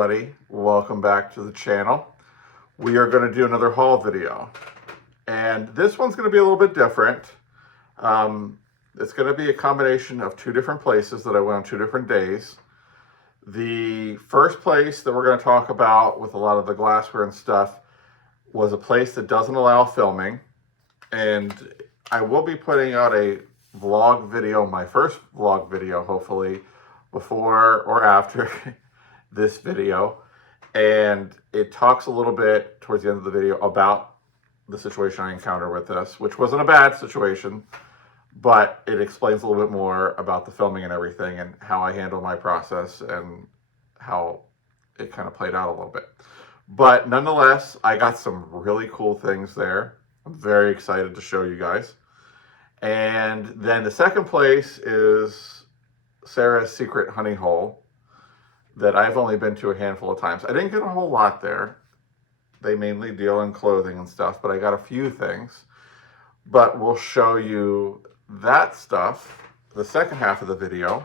everybody, welcome back to the channel. We are going to do another haul video, and this one's going to be a little bit different. It's going to be a combination of two different places that I went on two different days. The first place that we're going to talk about with a lot of the glassware and stuff was a place that doesn't allow filming, and I will be putting out a vlog video, my first vlog video, hopefully, before or after this video, and it talks a little bit towards the end of the video about the situation I encountered with this, which wasn't a bad situation, but it explains a little bit more about the filming and everything and how I handle my process and how it kind of played out a little bit. But nonetheless, I got some really cool things there. I'm very excited to show you guys. And then the second place is Sarah's Secret Honey Hole that I've only been to a handful of times. I didn't get a whole lot there. They mainly deal in clothing and stuff, but I got a few things. But we'll show you that stuff, the second half of the video.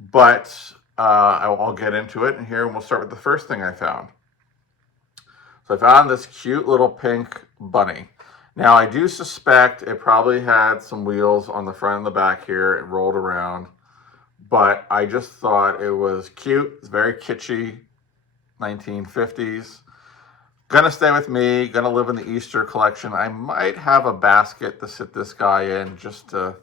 But I'll get into it in here, and we'll start with the first thing I found. So I found this cute little pink bunny. Now, I do suspect it probably had some wheels on the front and the back here. It rolled around. But I just thought it was cute. It's very kitschy, 1950s. Gonna stay with me. Gonna live in the Easter collection. I might have a basket to sit this guy in just to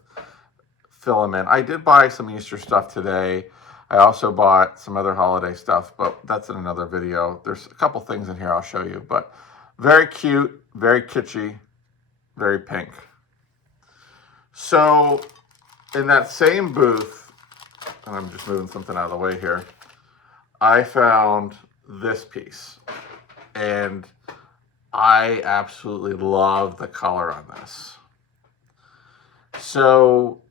fill him in. I did buy some Easter stuff today. I also bought some other holiday stuff, but that's in another video. There's a couple things in here I'll show you, but very cute, very kitschy, very pink. So in that same booth, and I'm just moving something out of the way here, I found this piece, and I absolutely love the color on this. So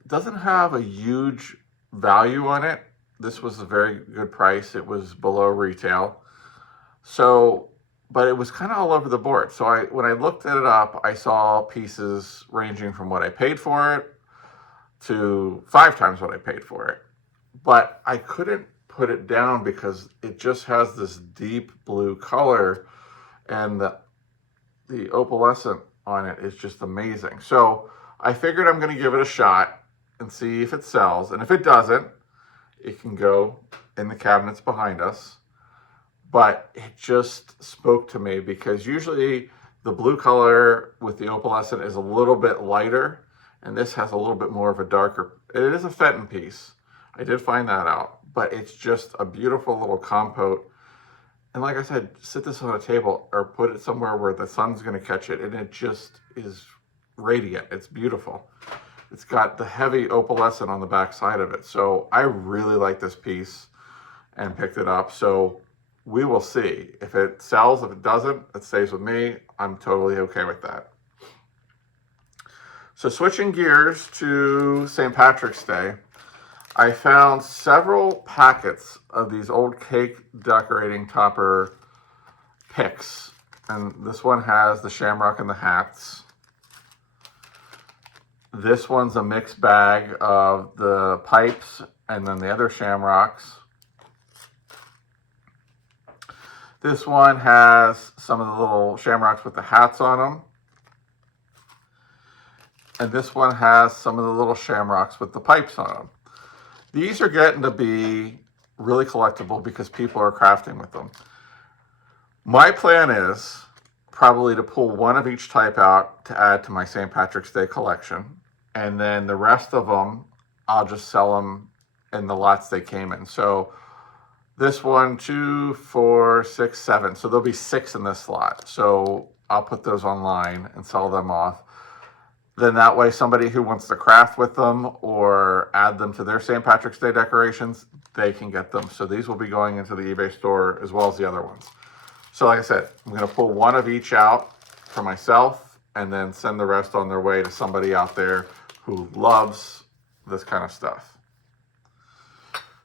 it doesn't have a huge value on it. This was a very good price. It was below retail. So, but it was kind of all over the board. So when I looked it up, I saw pieces ranging from what I paid for it to 5 times what I paid for it. But I couldn't put it down because it just has this deep blue color, and the opalescent on it is just amazing. So I figured I'm going to give it a shot and see if it sells. And if it doesn't, it can go in the cabinets behind us. But it just spoke to me because usually the blue color with the opalescent is a little bit lighter, and this has a little bit more of a darker. It is a Fenton piece. I did find that out, but it's just a beautiful little compote. And like I said, sit this on a table or put it somewhere where the sun's going to catch it, and it just is radiant. It's beautiful. It's got the heavy opalescent on the back side of it. So I really like this piece and picked it up. So we will see. If it sells, if it doesn't, it stays with me. I'm totally okay with that. So switching gears to St. Patrick's Day, I found several packets of these old cake decorating topper picks. And this one has the shamrock and the hats. This one's a mixed bag of the pipes and then the other shamrocks. This one has some of the little shamrocks with the hats on them. And this one has some of the little shamrocks with the pipes on them. These are getting to be really collectible because people are crafting with them. My plan is probably to pull one of each type out to add to my St. Patrick's Day collection. And then the rest of them, I'll just sell them in the lots they came in. So this 1, 2, 4, 6, 7. So there'll be 6 in this lot. So I'll put those online and sell them off. Then that way somebody who wants to craft with them or add them to their St. Patrick's Day decorations, they can get them. So these will be going into the eBay store as well as the other ones. So like I said, I'm going to pull one of each out for myself and then send the rest on their way to somebody out there who loves this kind of stuff.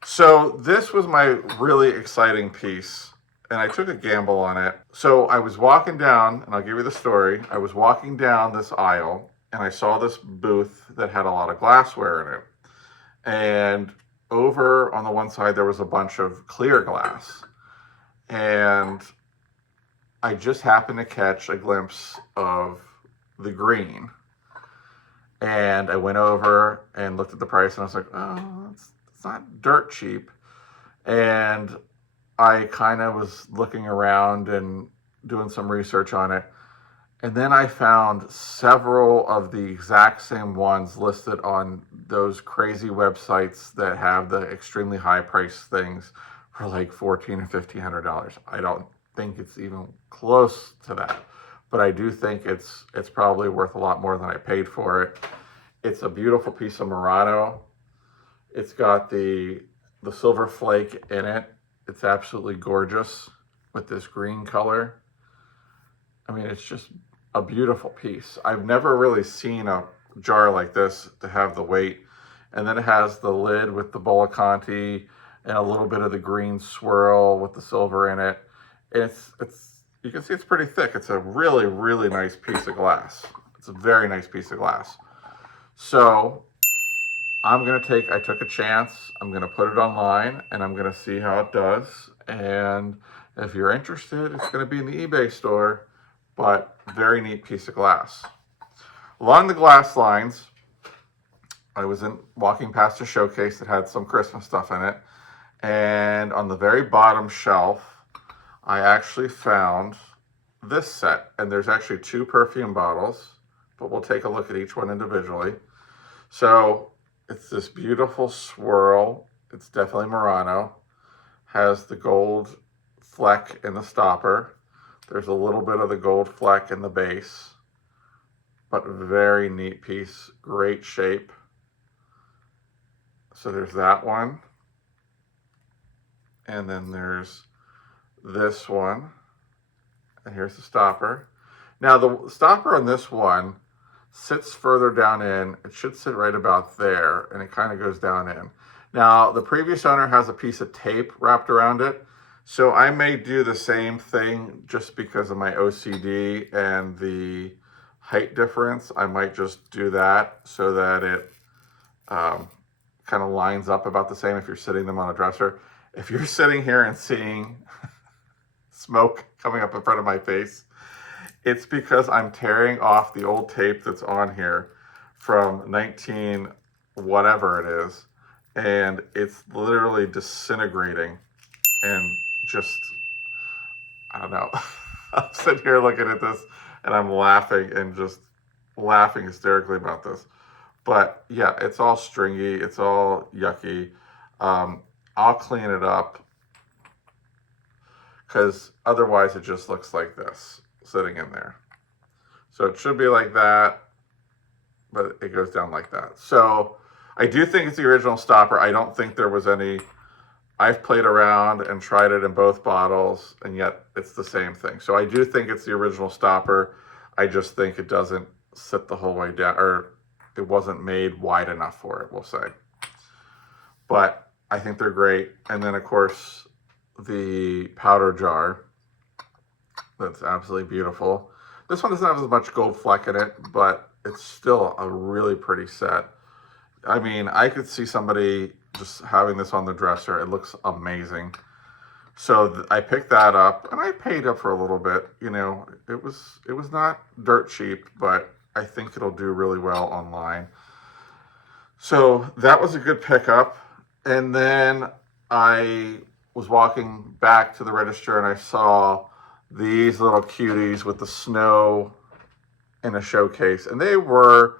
So this was my really exciting piece, and I took a gamble on it. So I was walking down, and I'll give you the story. I was walking down this aisle, and I saw this booth that had a lot of glassware in it. And over on the one side, there was a bunch of clear glass. And I just happened to catch a glimpse of the green. And I went over and looked at the price, and I was like, oh, it's not dirt cheap. And I kind of was looking around and doing some research on it. And then I found several of the exact same ones listed on those crazy websites that have the extremely high price things for like $1,400 and $1,500. I don't think it's even close to that, but I do think it's probably worth a lot more than I paid for it. It's a beautiful piece of Murano. It's got the silver flake in it. It's absolutely gorgeous with this green color. I mean, it's just a beautiful piece. I've never really seen a jar like this to have the weight. And then it has the lid with the Bolla Conti and a little bit of the green swirl with the silver in it. It's you can see it's pretty thick. It's a really, really nice piece of glass. It's a very nice piece of glass. So I took a chance. I'm gonna put it online and I'm gonna see how it does. And if you're interested, it's gonna be in the eBay store, but very neat piece of glass. Along the glass lines, I was walking past a showcase that had some Christmas stuff in it. And on the very bottom shelf, I actually found this set. And there's actually 2 perfume bottles, but we'll take a look at each one individually. So it's this beautiful swirl. It's definitely Murano. Has the gold fleck in the stopper. There's a little bit of the gold fleck in the base, but very neat piece, great shape. So there's that one. And then there's this one. And here's the stopper. Now the stopper on this one sits further down in. It should sit right about there, and it kind of goes down in. Now the previous owner has a piece of tape wrapped around it. So I may do the same thing just because of my OCD and the height difference. I might just do that so that it kind of lines up about the same if you're sitting them on a dresser. If you're sitting here and seeing smoke coming up in front of my face, it's because I'm tearing off the old tape that's on here from 19 whatever it is, and it's literally disintegrating. And just, I don't know. I'm sitting here looking at this and I'm laughing and just laughing hysterically about this. But yeah, it's all stringy. It's all yucky. I'll clean it up because otherwise it just looks like this sitting in there. So it should be like that, but it goes down like that. So I do think it's the original stopper. I don't think there was any... I've played around and tried it in both bottles, and yet it's the same thing. So I do think it's the original stopper. I just think it doesn't sit the whole way down, or it wasn't made wide enough for it, we'll say. But I think they're great. And then, of course, the powder jar. That's absolutely beautiful. This one doesn't have as much gold fleck in it, but it's still a really pretty set. I mean, I could see somebody just having this on the dresser. It looks amazing. So I picked that up, and I paid up for a little bit. You know, it was not dirt cheap, but I think it'll do really well online. So that was a good pickup. And then I was walking back to the register, and I saw these little cuties with the snow in a showcase, and they were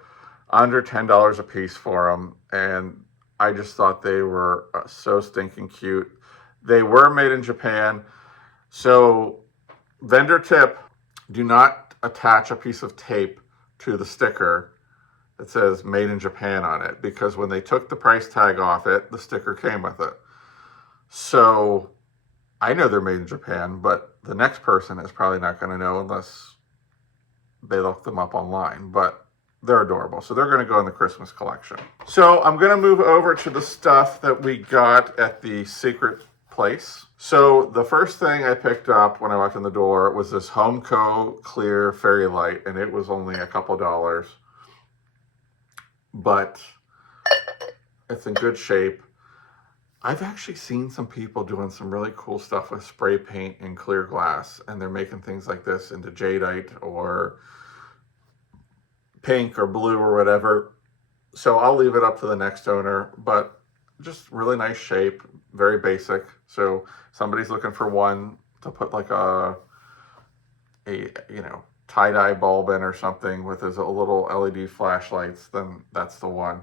under $10 a piece for them, and I just thought they were so stinking cute. They were made in Japan. So vendor tip, do not attach a piece of tape to the sticker that says made in Japan on it, because when they took the price tag off it, the sticker came with it. So I know they're made in Japan, but the next person is probably not going to know unless they look them up online. But they're adorable. So they're going to go in the Christmas collection. So I'm going to move over to the stuff that we got at the secret place. So the first thing I picked up when I walked in the door was this Homeco clear fairy light, and it was only a couple dollars, but it's in good shape. I've actually seen some people doing some really cool stuff with spray paint and clear glass, and they're making things like this into jadeite or pink or blue or whatever. So I'll leave it up to the next owner, but just really nice shape, very basic. So somebody's looking for one to put like a tie-dye bulb in or something with his little LED flashlights, then that's the one.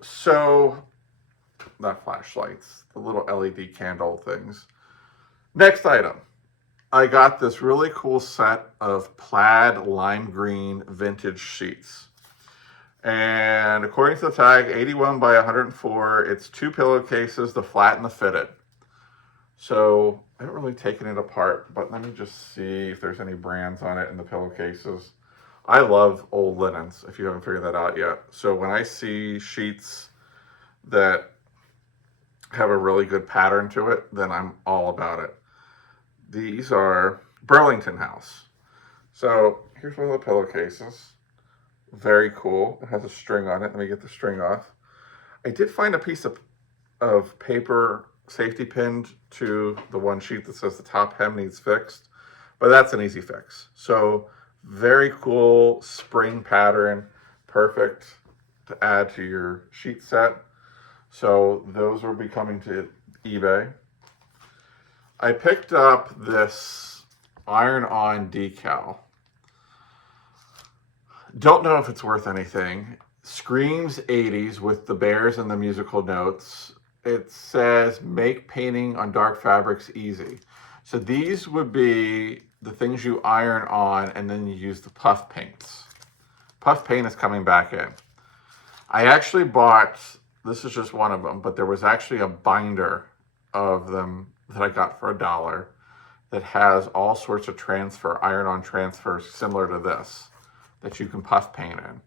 So, not flashlights, the little LED candle things. Next item. I got this really cool set of plaid lime green vintage sheets. And according to the tag, 81 by 104, it's 2 pillowcases, the flat and the fitted. So I haven't really taken it apart, but let me just see if there's any brands on it in the pillowcases. I love old linens, if you haven't figured that out yet. So when I see sheets that have a really good pattern to it, then I'm all about it. These are Burlington House. So here's one of the pillowcases. Very cool. It has a string on it. Let me get the string off. I did find a piece of paper safety pinned to the one sheet that says the top hem needs fixed, but that's an easy fix. So very cool spring pattern, perfect to add to your sheet set. So those will be coming to eBay. I picked up this iron-on decal. Don't know if it's worth anything. Screams 80s with the bears and the musical notes. It says, make painting on dark fabrics easy. So these would be the things you iron on and then you use the puff paints. Puff paint is coming back in. I actually bought, this is just one of them, but there was actually a binder of them that I got for $1 that has all sorts of iron-on transfers similar to this that you can puff paint in.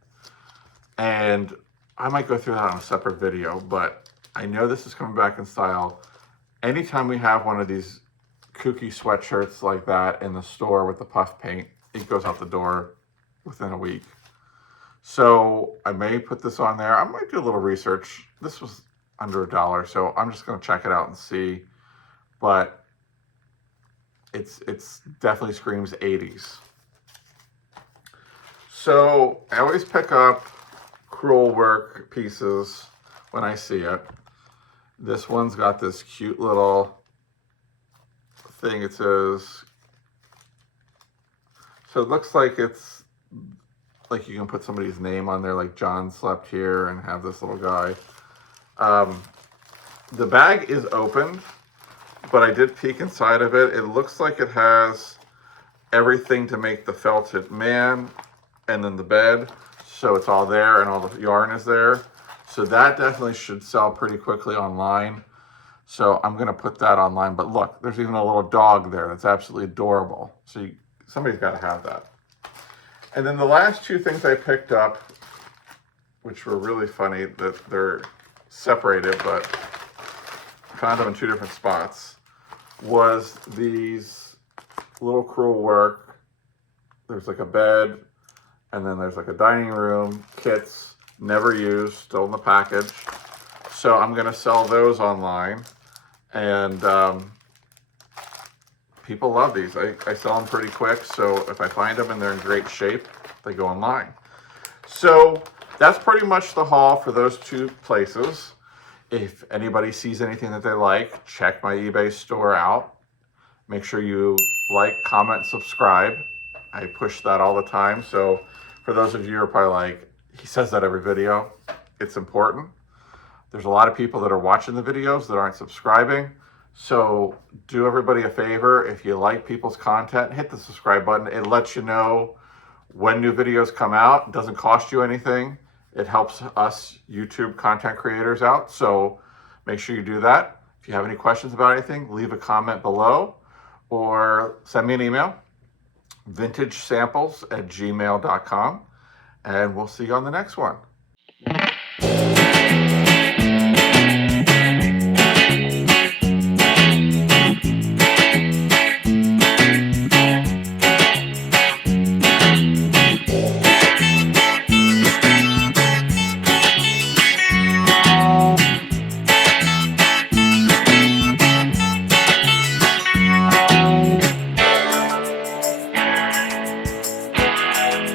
And I might go through that on a separate video, but I know this is coming back in style. Anytime we have one of these kooky sweatshirts like that in the store with the puff paint, it goes out the door within a week. So I may put this on there. I might do a little research. This was under $1, so I'm just gonna check it out and see. But it's definitely screams 80s. So I always pick up crewel work pieces when I see it. This one's got this cute little thing. It says, so it looks like it's like you can put somebody's name on there, like John slept here, and have this little guy. The bag is opened, but I did peek inside of it. It looks like it has everything to make the felted man and then the bed. So it's all there and all the yarn is there. So that definitely should sell pretty quickly online. So I'm gonna put that online. But look, there's even a little dog there that's absolutely adorable. So somebody's gotta have that. And then the last two things I picked up, which were really funny that they're separated, but found them in 2 different spots, was these little crewel work. There's like a bed, and then there's like a dining room, kits, never used, still in the package. So I'm gonna sell those online, and people love these. I sell them pretty quick, so if I find them and they're in great shape, they go online. So that's pretty much the haul for those 2 places. If anybody sees anything that they like, check my eBay store out. Make sure you like, comment, subscribe. I push that all the time. So for those of you who are probably like, he says that every video, it's important. There's a lot of people that are watching the videos that aren't subscribing. So do everybody a favor. If you like people's content, hit the subscribe button. It lets you know when new videos come out. It doesn't cost you anything. It helps us YouTube content creators out. So make sure you do that. If you have any questions about anything, leave a comment below or send me an email, vintagesamples@gmail.com, and we'll see you on the next one.